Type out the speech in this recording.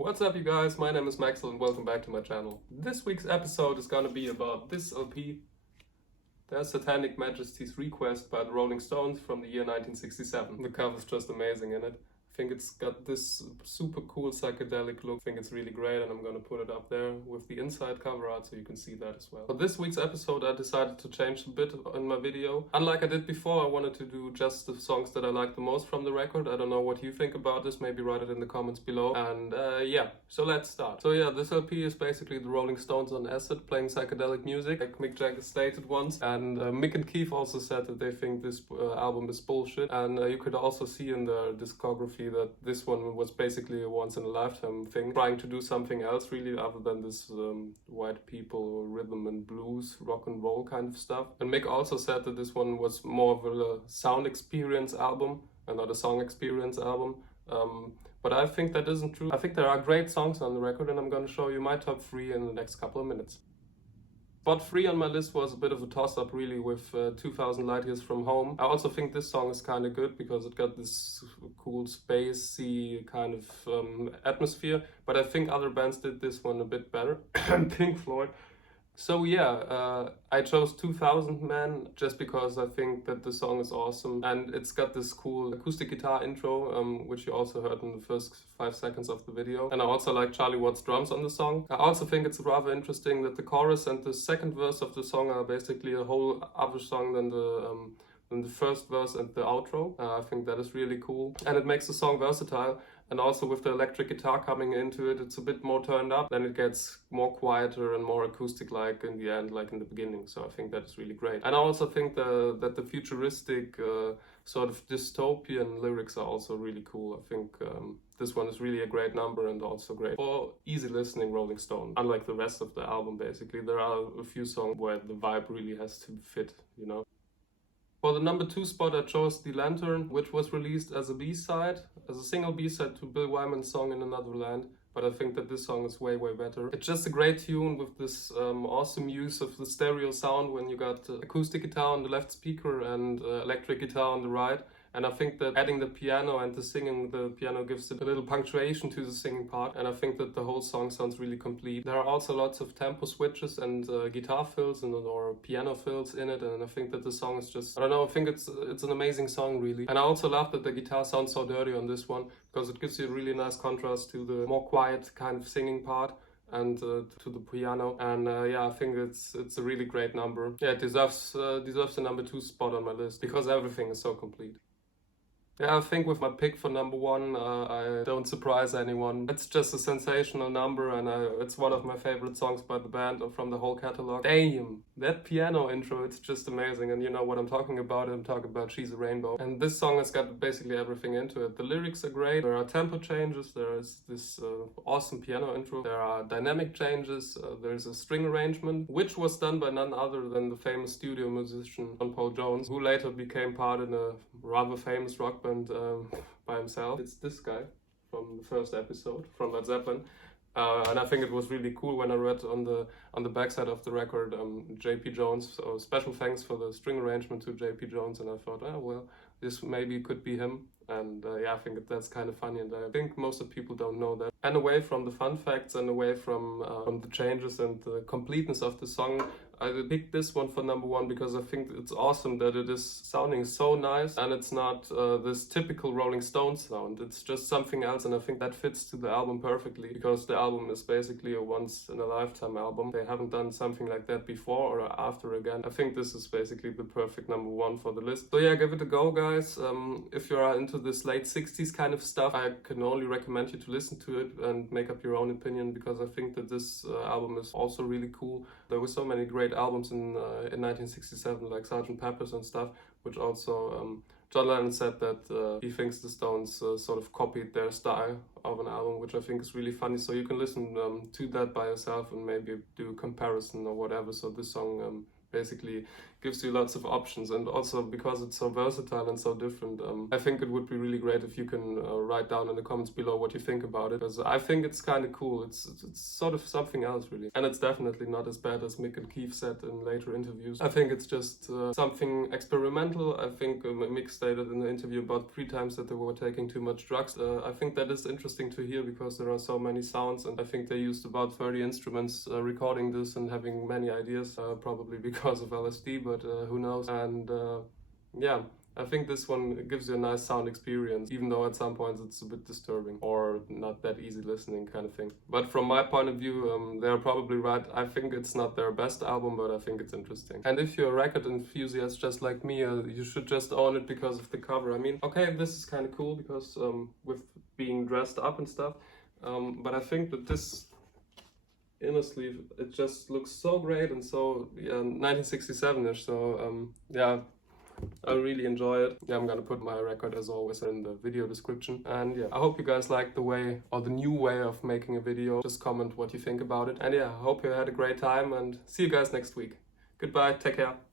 What's up you guys, my name is Maxl and welcome back to my channel. This week's episode is gonna be about this LP, the Satanic Majesties Request by the Rolling Stones from the year 1967. The cover is just amazing in it. I think it's got this super cool psychedelic look. I think it's really great and I'm gonna put it up there with the inside cover art so you can see that as well. For this week's episode I decided to change a bit in my video. Unlike I did before, I wanted to do just the songs that I like the most from the record. I don't know what you think about this, maybe write it in the comments below. And yeah, so let's start. So yeah, this LP is basically the Rolling Stones on acid playing psychedelic music, like Mick Jagger stated once. And Mick and Keith also said that they think this album is bullshit. And you could also see in the discography that this one was basically a once-in-a-lifetime thing, trying to do something else really other than this white people rhythm and blues, rock and roll kind of stuff. And Mick also said that this one was more of a sound experience album and not a song experience album. But I think that isn't true. I think there are great songs on the record and I'm going to show you my top 3 in the next couple of minutes. Spot 3 on my list was a bit of a toss-up really with 2000 Light Years From Home. I also think this song is kind of good because it got this cool spacey kind of atmosphere, but I think other bands did this one a bit better. Pink Floyd. So yeah, I chose 2000 Man just because I think that the song is awesome and it's got this cool acoustic guitar intro, which you also heard in the first 5 seconds of the video. And I also like Charlie Watts' drums on the song. I also think it's rather interesting that the chorus and the second verse of the song are basically a whole other song than the first verse and the outro. I think that is really cool. And it makes the song versatile. And also with the electric guitar coming into it, it's a bit more turned up. Then it gets more quieter and more acoustic-like in the end, like in the beginning. So I think that is really great. And I also think that the futuristic sort of dystopian lyrics are also really cool. I think this one is really a great number and also great for easy listening Rolling Stone. Unlike the rest of the album, basically, there are a few songs where the vibe really has to fit, you know. For the number 2 spot, I chose The Lantern, which was released as a B-side, as a single B-side to Bill Wyman's song In Another Land. But I think that this song is way, way better. It's just a great tune with this awesome use of the stereo sound when you got acoustic guitar on the left speaker and electric guitar on the right. And I think that adding the piano and the singing, the piano gives it a little punctuation to the singing part. And I think that the whole song sounds really complete. There are also lots of tempo switches and guitar fills or piano fills in it. And I think that the song is just, I don't know, I think it's an amazing song really. And I also love that the guitar sounds so dirty on this one because it gives you a really nice contrast to the more quiet kind of singing part and to the piano. And yeah, I think it's a really great number. Yeah, it deserves the number 2 spot on my list because everything is so complete. Yeah, I think with my pick for number 1, I don't surprise anyone. It's just a sensational number and it's one of my favorite songs by the band or from the whole catalog. Damn, that piano intro, it's just amazing. And you know what I'm talking about. I'm talking about She's a Rainbow. And this song has got basically everything into it. The lyrics are great. There are tempo changes. There is this awesome piano intro. There are dynamic changes. There's a string arrangement, which was done by none other than the famous studio musician Paul Jones, who later became part in a rather famous rock band by himself. It's this guy from the first episode from Led Zeppelin, and I think it was really cool when I read on the backside of the record J.P. Jones. So special thanks for the string arrangement to J.P. Jones, and I thought, oh well, this maybe could be him. And yeah, I think that's kind of funny, and I think most of people don't know that. And away from the fun facts and away from the changes and the completeness of the song, I picked this one for number 1 because I think it's awesome that it is sounding so nice and it's not this typical Rolling Stones sound. It's just something else, and I think that fits to the album perfectly because the album is basically a once-in-a-lifetime album. They haven't done something like that before or after again. I think this is basically the perfect number 1 for the list. So yeah, give it a go, guys. If you are into this late 60s kind of stuff, I can only recommend you to listen to it and make up your own opinion because I think that this album is also really cool. There were so many great albums in 1967 like Sgt. Pepper's and stuff, which also John Lennon said that he thinks the Stones sort of copied their style of an album, which I think is really funny. So you can listen to that by yourself and maybe do a comparison or whatever. So this song basically gives you lots of options, and also because it's so versatile and so different, I think it would be really great if you can write down in the comments below what you think about it, because I think it's kind of cool. It's sort of something else really, and it's definitely not as bad as Mick and Keith said in later interviews. I think it's just something experimental. I think Mick stated in the interview about 3 times that they were taking too much drugs. I think that is interesting to hear because there are so many sounds, and I think they used about 30 instruments recording this and having many ideas, probably because of LSD, but who knows. And yeah, I think this one gives you a nice sound experience, even though at some points it's a bit disturbing or not that easy listening kind of thing. But from my point of view, they're probably right. I think it's not their best album, but I think it's interesting. And if you're a record enthusiast just like me, you should just own it because of the cover. I mean, okay, this is kind of cool because with being dressed up and stuff, but I think that this inner sleeve, it just looks so great and so 1967ish. So yeah, I really enjoy it. Yeah, I'm gonna put my record as always in the video description. And yeah, I hope you guys like the way, or the new way of making a video. Just comment what you think about it. And yeah, I hope you had a great time, and see you guys next week. Goodbye, take care.